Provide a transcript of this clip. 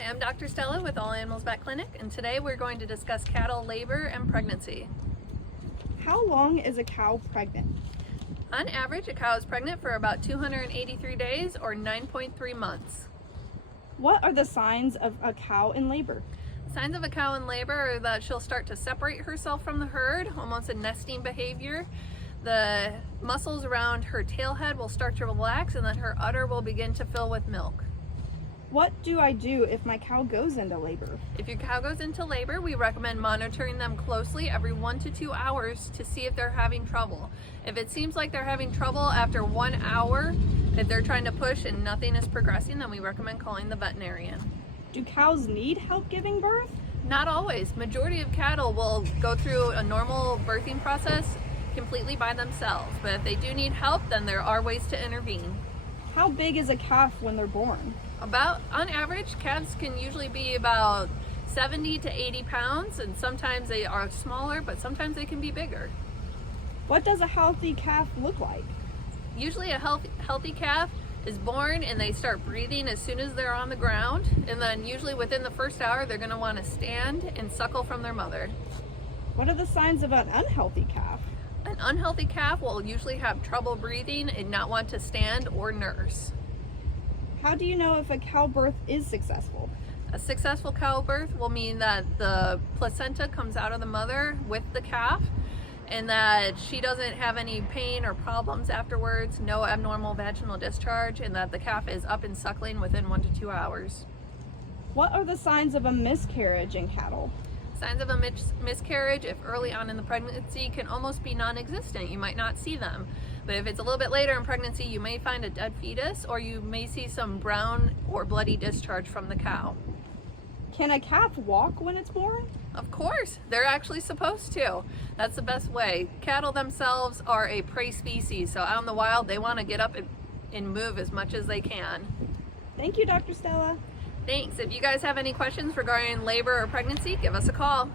Hi, I'm Dr. Stella with All Animals Vet Clinic, and today we're going to discuss cattle labor and pregnancy. How long is a cow pregnant? On average, a cow is pregnant for about 283 days or 9.3 months. What are the signs of a cow in labor? Signs of a cow in labor are that she'll start to separate herself from the herd, almost a nesting behavior. The muscles around her tail head will start to relax, and then her udder will begin to fill with milk. What do I do if my cow goes into labor? If your cow goes into labor, we recommend monitoring them closely every 1 to 2 hours to see if they're having trouble. If it seems like they're having trouble after 1 hour, if they're trying to push and nothing is progressing, then we recommend calling the veterinarian. Do cows need help giving birth? Not always. Majority of cattle will go through a normal birthing process completely by themselves, but if they do need help, then there are ways to intervene. How big is a calf when they're born? On average, calves can usually be about 70 to 80 pounds, and sometimes they are smaller, but sometimes they can be bigger. What does a healthy calf look like? Usually a healthy calf is born and they start breathing as soon as they're on the ground, and then usually within the first hour they're going to want to stand and suckle from their mother. What are the signs of an unhealthy calf? An unhealthy calf will usually have trouble breathing and not want to stand or nurse. How do you know if a cow birth is successful? A successful cow birth will mean that the placenta comes out of the mother with the calf, and that she doesn't have any pain or problems afterwards, no abnormal vaginal discharge, and that the calf is up and suckling within 1 to 2 hours. What are the signs of a miscarriage in cattle? Signs of a miscarriage, if early on in the pregnancy, can almost be non-existent. You might not see them. But if it's a little bit later in pregnancy, you may find a dead fetus, or you may see some brown or bloody discharge from the cow. Can a calf walk when it's born? Of course, they're actually supposed to. That's the best way. Cattle themselves are a prey species, so out in the wild, they want to get up and move as much as they can. Thank you, Dr. Stella. Thanks. If you guys have any questions regarding labor or pregnancy, give us a call.